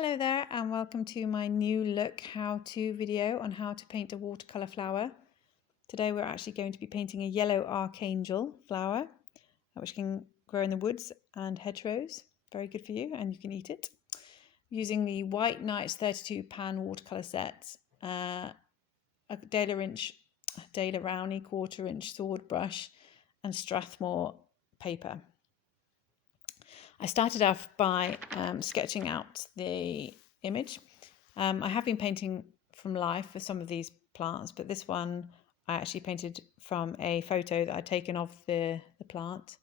Hello there and welcome to my new look how-to video on how to paint a watercolour flower. Today we're actually going to be painting a yellow archangel flower which can grow in the woods and hedgerows. Very good for you and you can eat it. Using the White Nights 32 pan watercolour set, a Daler Rowney 1/4 inch sword brush and Strathmore paper. I started off by sketching out the image. I have been painting from life for some of these plants, but this one I actually painted from a photo that I'd taken of the plant.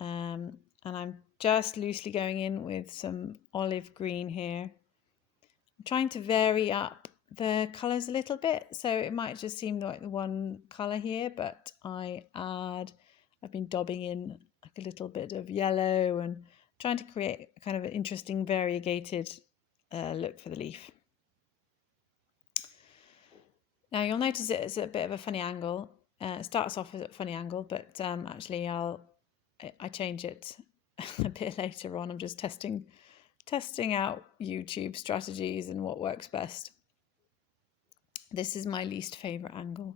And I'm just loosely going in with some olive green here. I'm trying to vary up the colours a little bit, so it might just seem like the one colour here, but I've been dabbing in like a little bit of yellow and trying to create kind of an interesting variegated look for the leaf. Now you'll notice it's a bit of a funny angle. It starts off as a funny angle, but actually I change it a bit later on. I'm just testing out YouTube strategies and what works best. This is my least favorite angle.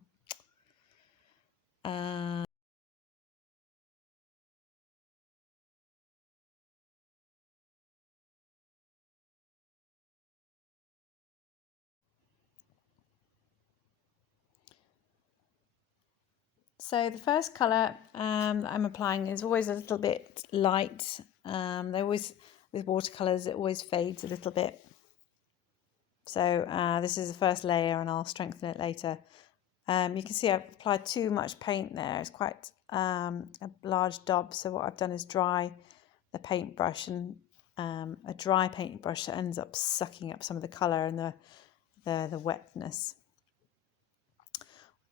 So the first colour that I'm applying is always a little bit light. With watercolours, it always fades a little bit. So this is the first layer and I'll strengthen it later. You can see I've applied too much paint there. It's quite a large daub. So what I've done is dry the paintbrush, and a dry paintbrush ends up sucking up some of the colour and the wetness.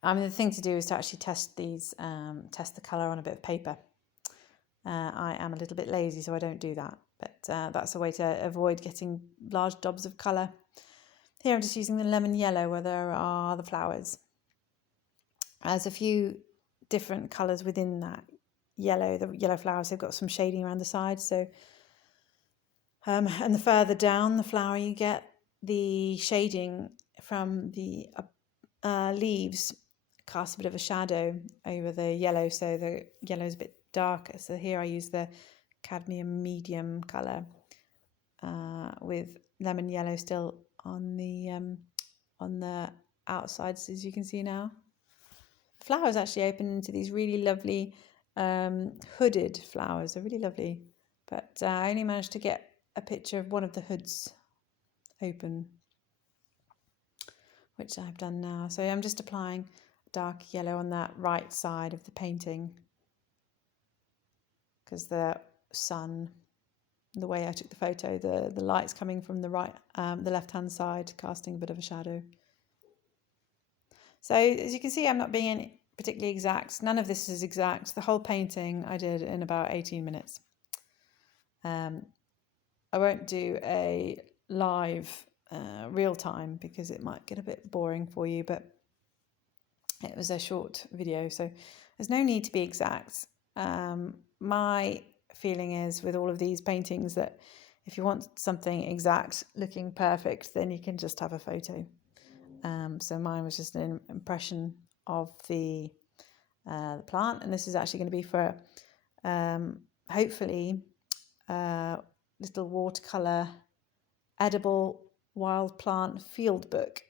The thing to do is to actually test the colour on a bit of paper. I am a little bit lazy, so I don't do that. But that's a way to avoid getting large daubs of colour. Here I'm just using the lemon yellow where there are the flowers. There's a few different colours within that yellow. The yellow flowers have got some shading around the sides. So, and the further down the flower you get, the shading from the leaves casts a bit of a shadow over the yellow. So the yellow is a bit darker. So here I use the cadmium medium colour with lemon yellow still on the outsides, as you can see now. The flowers actually open into these really lovely hooded flowers. They're really lovely, but I only managed to get a picture of one of the hoods open, which I've done now. So I'm just applying dark yellow on that right side of the painting because the sun, the way I took the photo, the light's coming from the left hand side, casting a bit of a shadow. So as you can see, I'm not being particularly exact. None of this is exact. The whole painting I did in about 18 minutes. I won't do a live real time because it might get a bit boring for you, but it was a short video, so there's no need to be exact. My feeling is with all of these paintings that if you want something exact looking perfect, then you can just have a photo. So mine was just an impression of the plant, and this is actually going to be for hopefully little watercolour edible wild plant field book.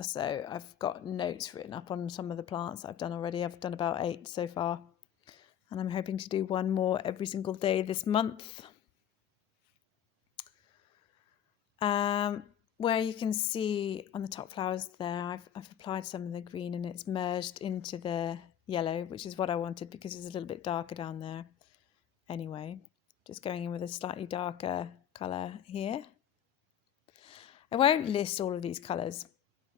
So I've got notes written up on some of the plants I've done already. I've done about 8 so far, and I'm hoping to do one more every single day this month. Where you can see on the top flowers there, I've applied some of the green and it's merged into the yellow, which is what I wanted because it's a little bit darker down there. Anyway, just going in with a slightly darker colour here. I won't list all of these colours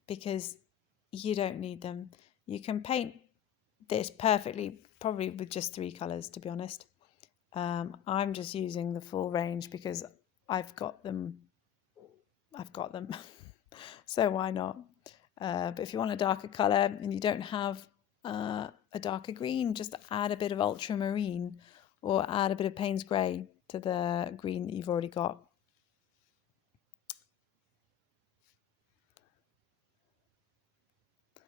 because you don't need them. You can paint this perfectly, probably with just 3 colours, to be honest. I'm just using the full range because I've got them. So why not? But if you want a darker colour and you don't have a darker green, just add a bit of ultramarine or add a bit of Payne's grey. the green that you've already got.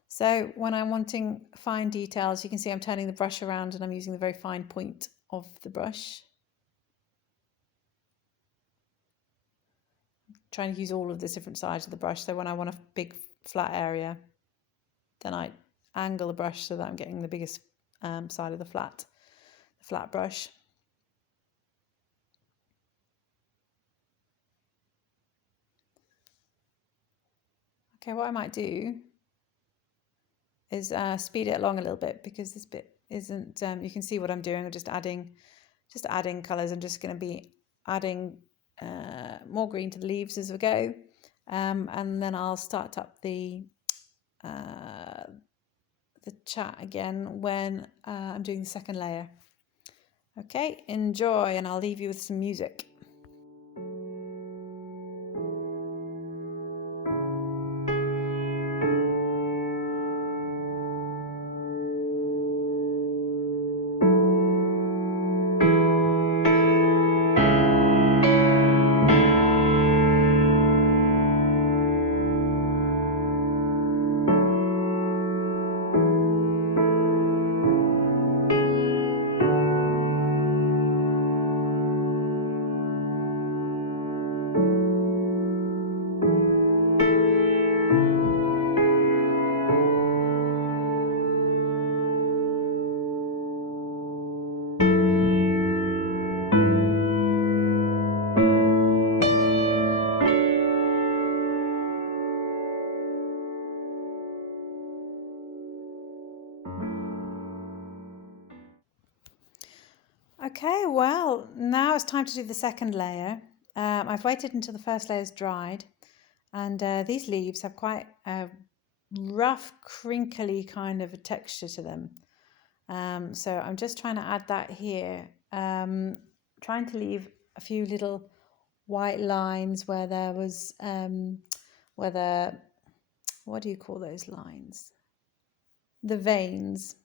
So when I'm wanting fine details, you can see I'm turning the brush around and I'm using the very fine point of the brush. Trying to use all of the different sides of the brush. So when I want a big flat area, then I angle the brush so that I'm getting the biggest side of the flat brush. Okay, what I might do is speed it along a little bit, because this bit isn't, you can see what I'm doing. I'm just adding colours. I'm just going to be adding more green to the leaves as we go, and then I'll start up the chat again when I'm doing the second layer. Okay, enjoy, and I'll leave you with some music. Okay, well, now it's time to do the second layer. I've waited until the first layer's dried, and these leaves have quite a rough, crinkly kind of a texture to them. So I'm just trying to add that here, trying to leave a few little white lines where there was, what do you call those lines? The veins.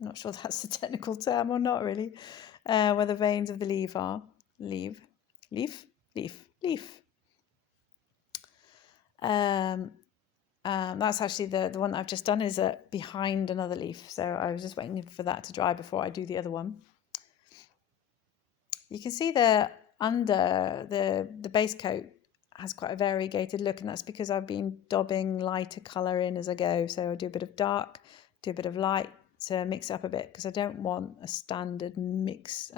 I'm not sure that's the technical term or not really. Where the veins of the leaf are. Leaf. That's actually the one that I've just done is behind another leaf. So I was just waiting for that to dry before I do the other one. You can see the base coat has quite a variegated look, and that's because I've been dabbing lighter colour in as I go. So I do a bit of dark, do a bit of light to mix it up a bit, because I don't want a standard mix,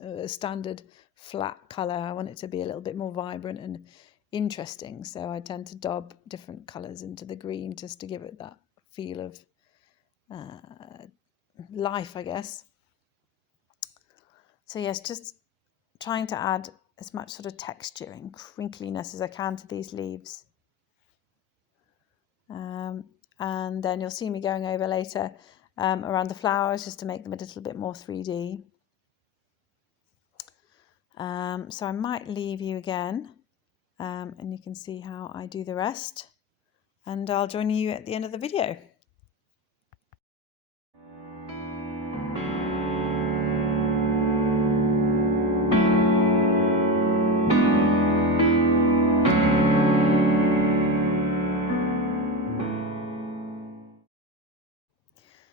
a standard flat colour. I want it to be a little bit more vibrant and interesting. So I tend to dab different colours into the green just to give it that feel of life, I guess. So yes, just trying to add as much sort of texture and crinkliness as I can to these leaves. And then you'll see me going over later around the flowers, just to make them a little bit more 3D. So I might leave you again, and you can see how I do the rest, and I'll join you at the end of the video.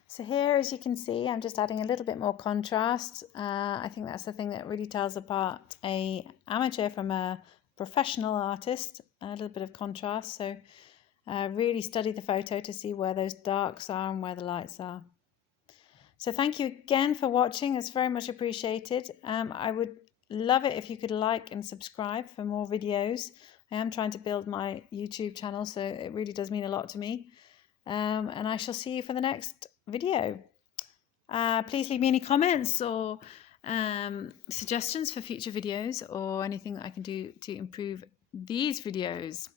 So here, as you can see, I'm just adding a little bit more contrast. I think that's the thing that really tells apart an amateur from a professional artist, a little bit of contrast. So really study the photo to see where those darks are and where the lights are. So thank you again for watching. It's very much appreciated. I would love it if you could like and subscribe for more videos. I am trying to build my YouTube channel, so it really does mean a lot to me. And I shall see you for the next video. Please leave me any comments or suggestions for future videos, or anything that I can do to improve these videos.